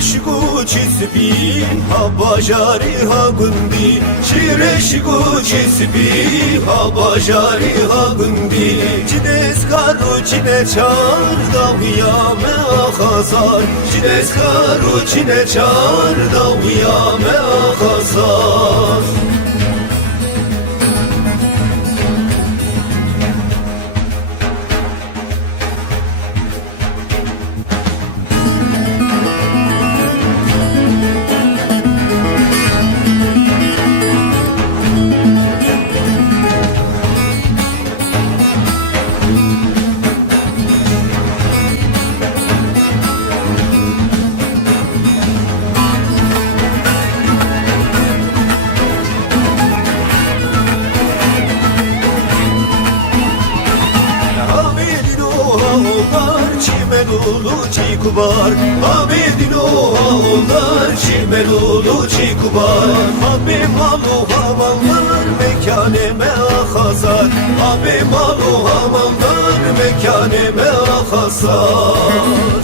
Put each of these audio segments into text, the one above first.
Şireşku çizbi ha bajari ha gundi Şireşku çizbi ha bajari ha gundi Cides karu cine çar daviyame ahazar Cides karu cine çar daviyame ahazar Çimelulu çikubar Hamidin oğullar Çimelulu çikubar Abi malu hamallar Mekaneme ahazar Abi malu hamallar Mekaneme ahazar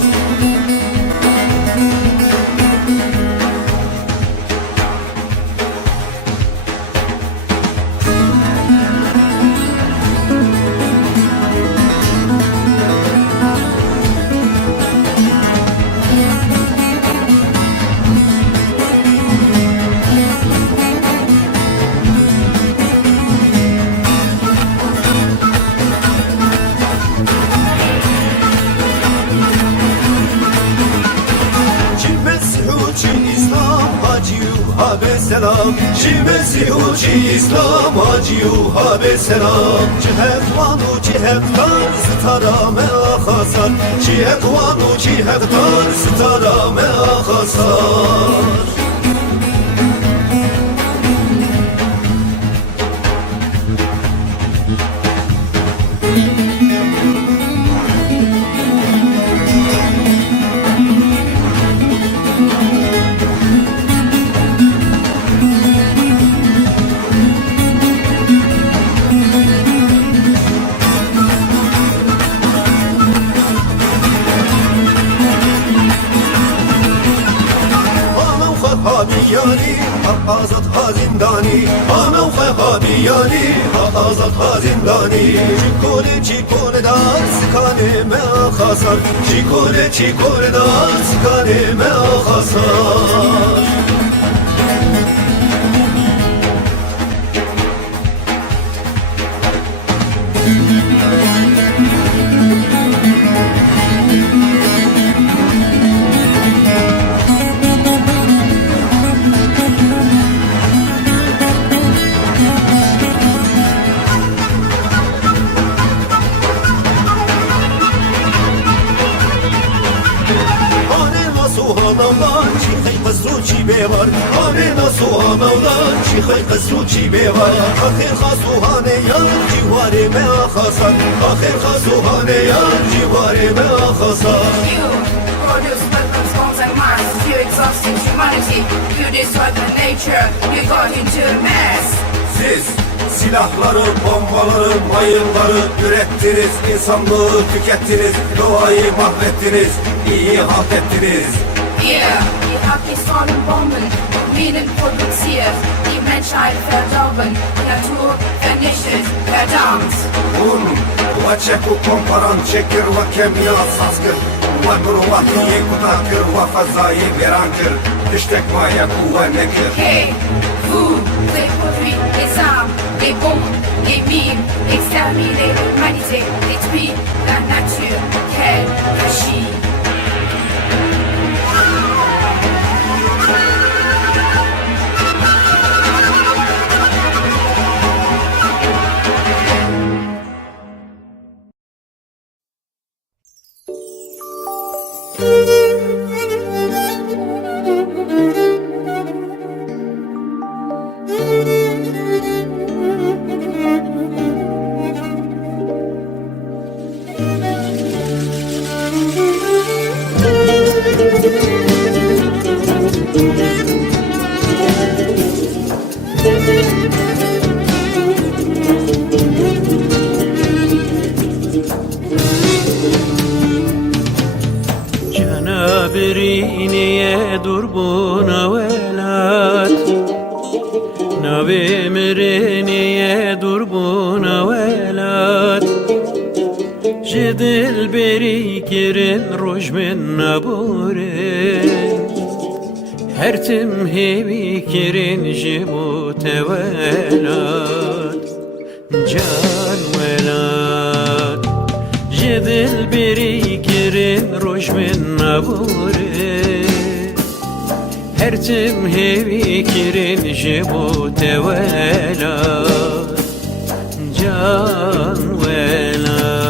Habe selam Cimesiuci İslam Hacıyu habe selam Cihekvanu cihektar Starame ahasar Cihekvanu cihektar Starame ahasar Habiyani ha azat ha zindani ana habiyani ha azat ha zindani çikole dar sikane me khasar çikole dar sikane me khasar Suhanavlar çiğ kızru çibe var Arena suhanavlar çiğ kızru çibe var Ahir ha suhane yar civare me ahasar Ahir ha suhane yar civare me ahasar You produce weapons, bombs and mines You exhausted humanity You destroyed the nature You got into the mess Siz silahları, bombaları, mayınları ürettiniz İnsanlığı tükettiniz Doğayı mahvettiniz İyi halt ettiniz Yeah, you have die Sonnenbomben, Minen produziert, die Menschheit verdorben, Natur vernichtet, verdammt. وچکو کمپران چکر و کمیات ساز کرد و مروتی کتا کر و فضای بیران کرد تشتک ما یکو و نکر. Hey, vous, les produits, les armes, les bombes, les mines, exterminer l'humanité, détruire la nature, quel gâchis. برینی دربون ولات نوی مرینی دربون ولات جدل بری کرن روش من نبورن هر تم هیوی کرن جبوت ولات جان ولات جدل بری کرن روش من نبوره هر تم هیوی کرن جبوت ولات جان ولات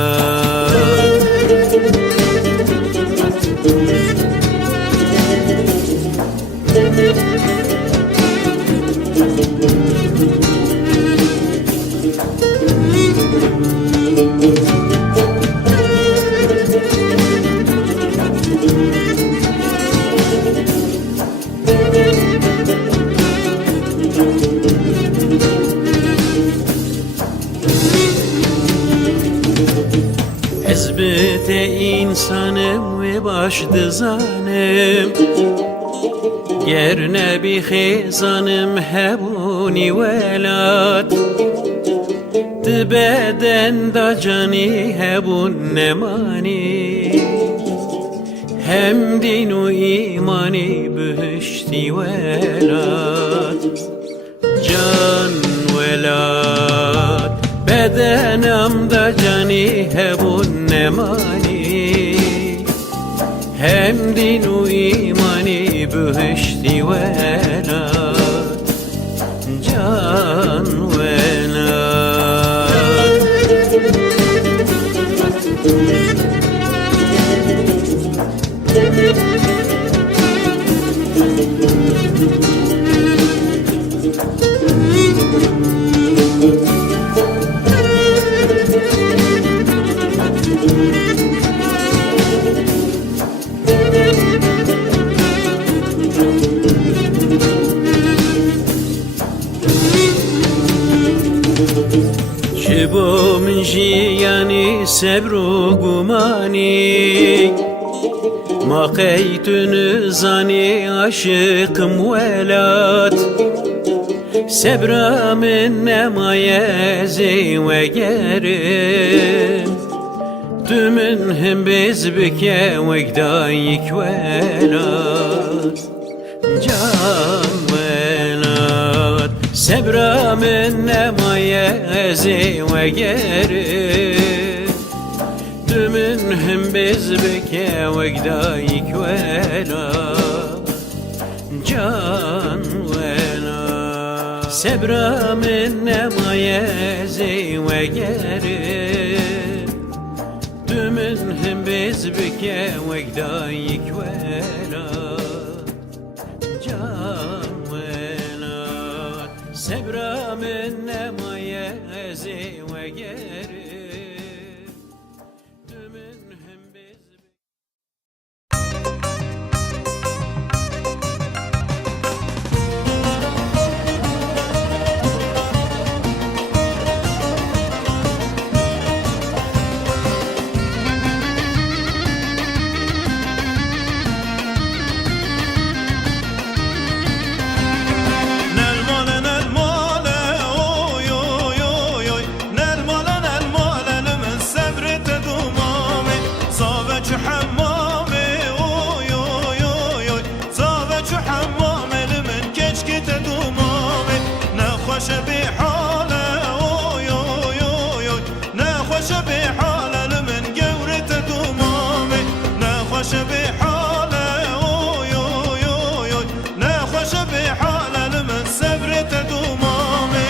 ezbet insanım ve baş dizanım Gerne bi khizanım hebuni velat Tibeden da cani hebun nemani Hem dinu imani bühüşti velat Can velat Bedenimde cani hebun nemani Hem dinu imani bühüşti velat Can velat Jibo min jiyani sebru gumani Ma qeytün zani aşıkım velat Sebra min nemayezi ve gerim Tümün hem bezbike ve gdayik velat Can velat Sebra min nemayezi ve gerim Tümün hem bezbike ve gdayik velat Can velat Sebra min nemayezi ve gerim Tümün hem bezbike ve gdayik velat Can velat Sebra min nemayezi ve gerim Tümün hem bezbike چو حمام من كشكي تدومامي نخوش بحالة اوي اوي اوي اوي نخوش بحالة لمن قورة تدومامي نخوش بحالة اوي اوي اوي اوي نخوش بحالة لمن صبر تدومامي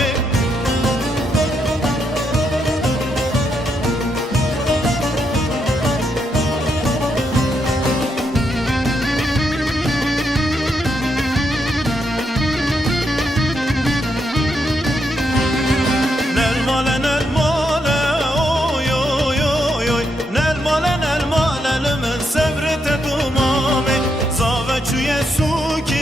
Suki